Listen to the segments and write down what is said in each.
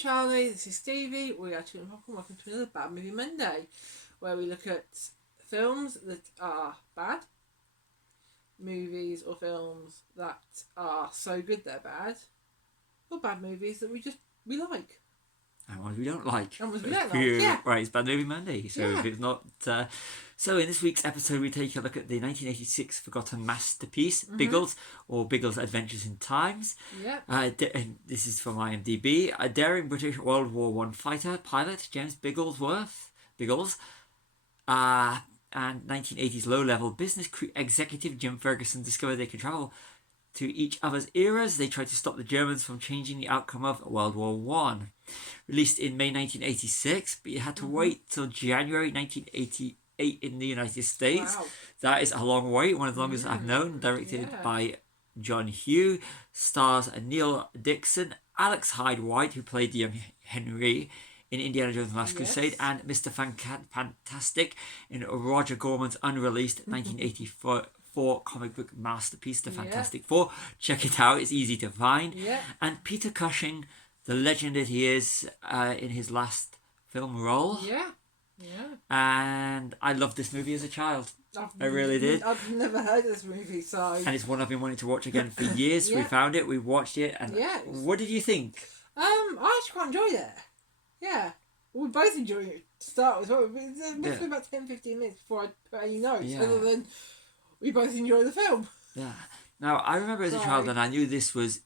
Charlie, this is Stevie. We are tuning and welcome to another Bad Movie Monday, where we look at films that are bad, movies or films that are so good they're bad, or bad movies that we like. And ones we don't like. And ones we don't like, yeah. Right, it's Bad Movie Monday. So if it's not... So in this week's episode, we take a look at the 1986 forgotten masterpiece, Biggles, or Biggles' Adventures in Times. Yeah. And this is from IMDb. A daring British World War I fighter pilot, James Biggles, and 1980s low-level business executive Jim Ferguson discovered they could travel to each other's eras. They tried to stop the Germans from changing the outcome of World War One. Released in May 1986, but you had to wait till January 1988 in the United States. Wow. That is a long wait, one of the longest I've known. Directed by John Hugh, stars Neil Dixon, Alex Hyde White, who played the young Henry in Indiana Jones and the Last Crusade, and Mr. Fantastic in Roger Corman's unreleased 1984 comic book masterpiece, The Fantastic Four. Check it out, it's easy to find. And Peter Cushing, the legend that he is, in his last film role. And I loved this movie as a child. I really did. I've never heard of this movie, so... And it's one I've been wanting to watch again for years. We found it, we watched it, and what did you think? I actually quite enjoyed it. Yeah. We both enjoyed it to start with. It must be about 10-15 minutes before I put any notes, other than we both enjoyed the film. Yeah. Now, I remember as a child, and I knew this was...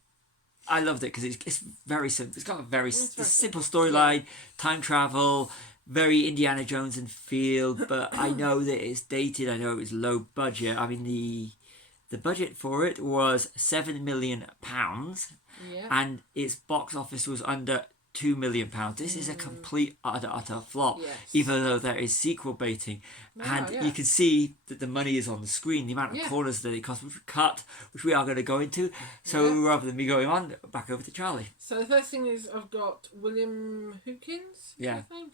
I loved it because it's very simple. It's got a very simple storyline, time travel, very Indiana Jones and feel, but I know that it's dated. I know it was low budget. I mean, the budget for it was £7 million, and its box office was under £2 million. This is a complete utter flop, even though there is sequel baiting. You can see that the money is on the screen, the amount of corners that it cost, which we cut, which we are going to go into. So rather than me going on, back over to Charlie. So the first thing is I've got William Hawkins.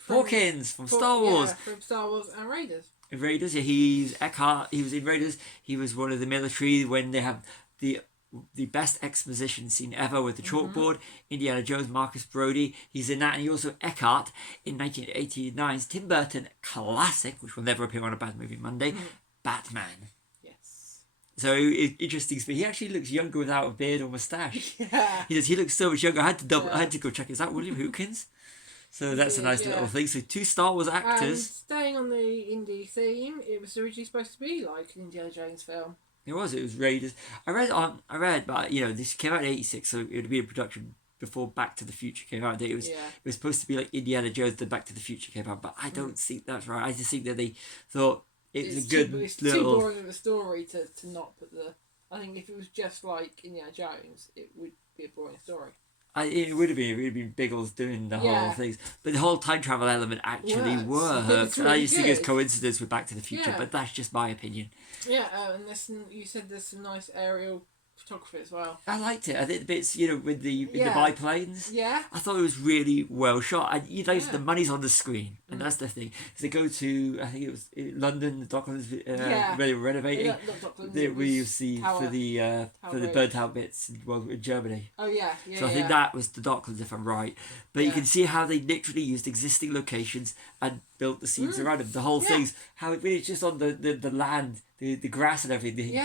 Hawkins from Star Wars. From Star Wars and Raiders. Raiders, he's Eckhart. He was in Raiders. He was one of the military when they have the best exposition scene ever with the chalkboard. Indiana Jones, Marcus Brody, he's in that, and he also Eckhart in 1989's Tim Burton classic, which will never appear on a Bad Movie Monday, Batman. Yes. So interesting, but he actually looks younger without a beard or moustache. He does. He looks so much younger. I had to go check. Is that William Hawkins? So that's a nice little thing. So two Star Wars actors. And staying on the indie theme, it was originally supposed to be like an Indiana Jones film. It was Raiders. I read, but this came out in '86, so it would be a production before Back to the Future came out. It was supposed to be like Indiana Jones, then Back to the Future came out, but I don't think that's right. I just think that they thought it's a good it's little... too boring of a story to not put the... I think if it was just like Indiana Jones, it would be a boring story. It would have been Biggles doing the whole things, but the whole time travel element actually works. Really I just think it's coincidence with Back to the Future, but that's just my opinion. Yeah, and you said there's some nice aerial photography as well. I liked it. I think the bits, with the biplanes. Yeah. I thought it was really well shot. And the money's on the screen, and that's the thing. So they go to, I think it was London, the Docklands, where they were renovating. We used to see for the burnt out bits in Germany. Oh yeah. So I think that was the Docklands, if I'm right. But you can see how they literally used existing locations and built the scenes around them. The whole thing's how it really just on the land, the grass and everything.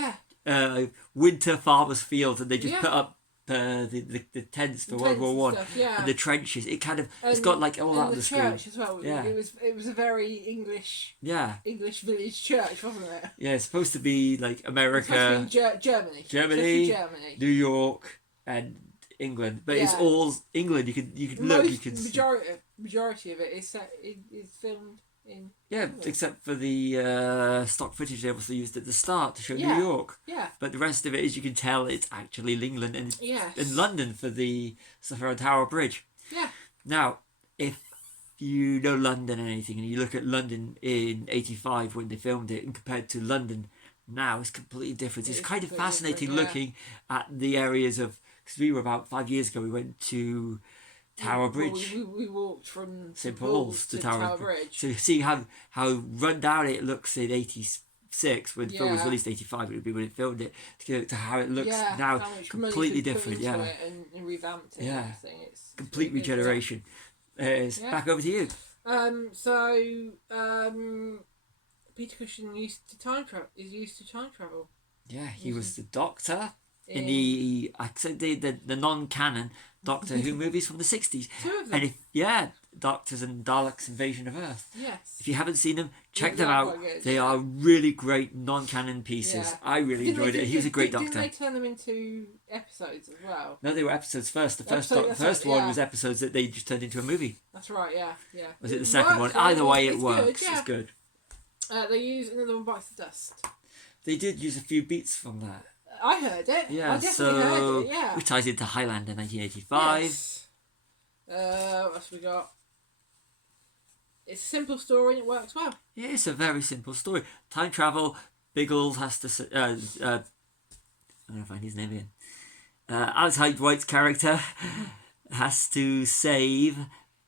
Winter farmers' fields, and they just put up the tents for World War One and the trenches. It kind of it's got like all that on the screen. And the church as well. It was a very English village church, wasn't it? Yeah, it's supposed to be like America, Germany, New York, and England, but it's all England. You can look. You can majority of it is filmed in England. Except for the stock footage they also used at the start to show New York. But the rest of it is you can tell it's actually England and London for the stuff around Tower Bridge. Now, if you know London and anything, and you look at London in '85 when they filmed it, and compared to London now, it's completely different. It's kind of fascinating looking at the areas of, because we were about 5 years ago, we went to Tower Bridge. We walked from St Paul's to Tower Bridge. So you see how run down it looks in 86 when the film was Yeah. released. 85 it would be when it filmed it, to how it looks Yeah, now, how much completely money could put different. into Yeah, it and revamped it. Yeah. And everything. It's complete really good, yeah. regeneration. It's Yeah. back over to you. Peter Cushing used to time travel. Yeah, he was the Doctor in the I said the non-canon Doctor Who movies from the 60s. Two of them. And Doctors and Daleks Invasion of Earth. Yes. If you haven't seen them, check Yeah, them they're out. quite good, They yeah. are really great non-canon pieces. Yeah. I really enjoyed it. He was a great Didn't Doctor. they turn them into episodes as well? No, they were episodes first. The first Episode, one yeah. was episodes that they just turned into a movie. That's right. Yeah. Was it the second one? Either way, it works. Good, yeah. It's good. They use Another One Bites the Dust. They did use a few beats from that. I heard it. Yeah, I definitely heard it. Yeah. Which ties into Highlander 1985. Yes. What else we got? It's a simple story and it works well. Yeah, it's a very simple story. Time travel. Biggles has to. I'm gonna find his name again. Alex Hyde White's character has to save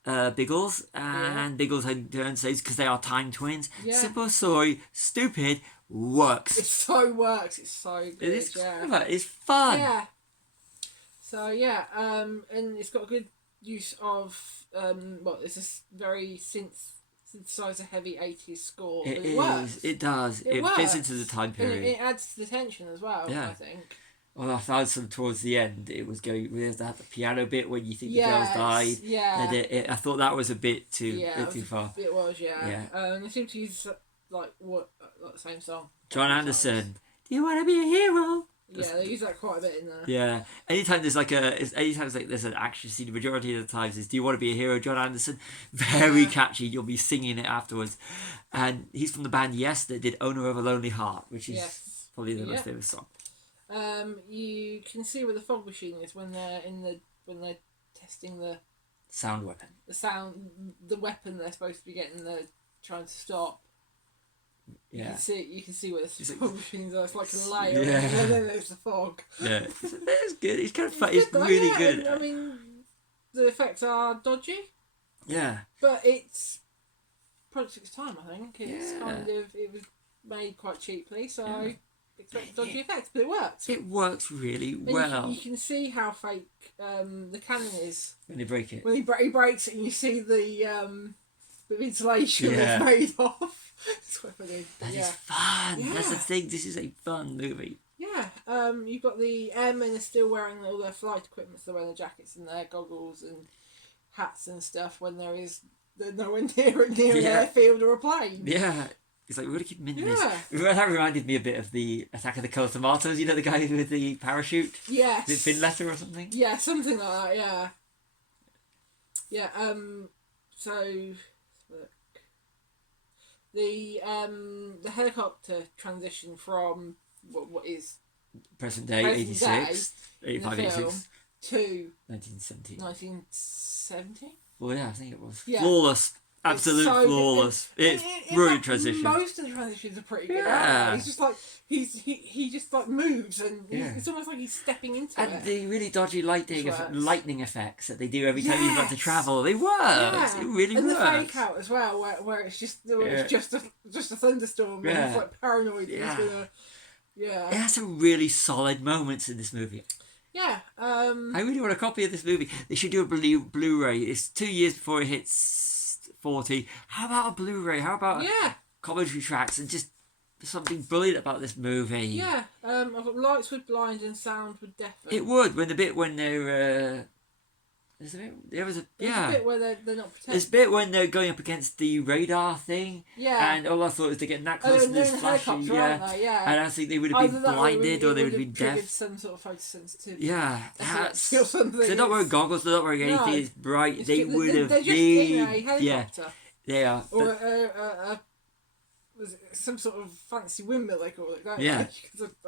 Biggles, and Biggles in turn saves because they are time twins. Yeah. Simple story, stupid, works. It so works. It's so good. It is yeah. clever. It's fun. Yeah. So yeah, and it's got good use of it's a very synthesizer heavy 80s score. It but is. works. It does. It works. fits into the time And period. it adds to the tension as well. Yeah. I think. Well, I found some towards the end. It was going. We had the piano bit when you think the Yes, girls died. yeah. And I thought that was a bit too Yeah, bit too far. It was, yeah. Yeah. They seem to use like the same song. John Anderson. Do you want to be a hero? Yeah, they use that quite a bit in there. Yeah. Anytime there's there's an action scene, the majority of the times is "Do you want to be a hero?" John Anderson. Very catchy. You'll be singing it afterwards. And he's from the band Yes that did "Owner of a Lonely Heart," which is probably the most famous song. You can see where the fog machine is when they're testing the sound weapon. The weapon they're supposed to be getting. They're trying to stop. Yeah. You can see where the fog machines are. It's like a layer, and then there's the fog. Yeah, it's good. It's kind of fun. It's really good. And, I mean, the effects are dodgy. Yeah. But it's product of its time. I think it was made quite cheaply, so I expect dodgy effects, but it works. It works really well. You can see how fake the cannon is when they break it. When he breaks it, and you see the bit of insulation it's made off. It's quite funny. That is fun. Yeah. That's the thing. This is a fun movie. Yeah. You've got the airmen are still wearing all their flight equipment. So they're wearing their jackets and their goggles and hats and stuff when they're nowhere near an airfield or a plane. Yeah. It's like, we've got to keep them in this. That reminded me a bit of the Attack of the Killer Tomatoes. You know, the guy with the parachute? Yes. Is it Finn Letter or something? Yeah, something like that, yeah. Yeah, so... Look. The helicopter transition from what is... Present day, 86. 85, 86. To... 1970. 1970? Well, yeah, I think it was. Yeah. Flawless. Absolute flawless. It's brilliant transition. Most of the transitions are pretty good. Yeah. He's just like he just like moves and it's almost like he's stepping into it. And the really dodgy lightning effects that they do every time you've got to travel, they work. Yeah. It really works. And the works. fake out as well, where it's just a thunderstorm and he's like paranoid. Yeah. He's gonna, It has some really solid moments in this movie. Yeah. I really want a copy of this movie. They should do a Blu-ray. It's 2 years before it hits 40. How about a Blu-ray? How about commentary tracks and just something brilliant about this movie? Yeah. I've got lights would blind and sound would deafen. It would when they're there's a bit where they're not protected. There's a bit when they're going up against the radar thing. Yeah. And all I thought was they're getting that close and there's flashing. Yeah. And I think they would have been blinded or they would have been deaf. Some sort of photosensitivity. Yeah. Something. They're not wearing goggles, they're not wearing anything, it's bright. They would have been. They're just in a helicopter. They are. Or was it some sort of fancy windmill they call it, don't they?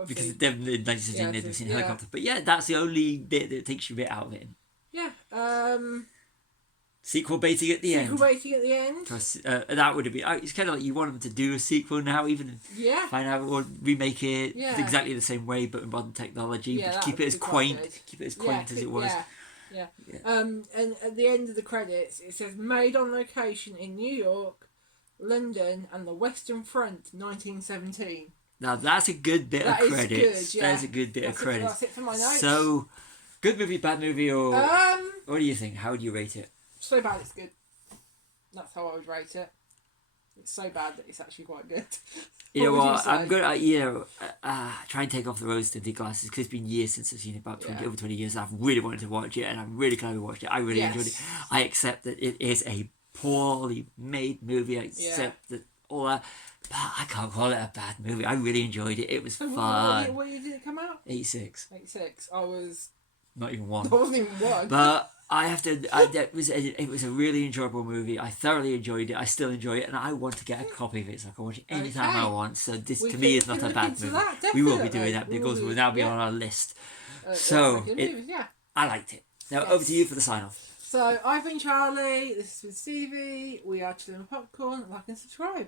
Because in 1917 they'd seen a helicopter. But yeah, that's the only bit that takes you a bit out of it. Yeah. Sequel baiting at the end. That would have been. It's kind of like you want them to do a sequel now, even find out or remake it exactly the same way, but with modern technology. But keep it as quaint. Keep it as quaint as it was. Yeah. And at the end of the credits, it says made on location in New York, London and the Western Front, 1917. Now that's a good bit That of is credits. good, yeah. That's a good bit of credits. That's it for my notes. So, good movie, bad movie, or what do you think? How would you rate it? So bad it's good. That's how I would rate it. It's so bad that it's actually quite good. You know would you what? say? I'm going to, try and take off the rose-tinted glasses because it's been years since I've seen it, about over 20 years. I've really wanted to watch it, and I'm really glad we watched it. I really enjoyed it. I accept that it is a poorly made movie. I accept that all that, but I can't call it a bad movie. I really enjoyed it. It was fun. What year did it come out? 86. 86. I was... Not even one. I wasn't even one. But I have to. It was a really enjoyable movie. I thoroughly enjoyed it. I still enjoy it, and I want to get a copy of it so I can watch it anytime I want. So this to me is not a bad movie. We will be doing that because we'll now be on our list. So I liked it. Now over to you for the sign off. So I've been Charlie. This has been Stevie. We are Chilling with Popcorn. Like and subscribe.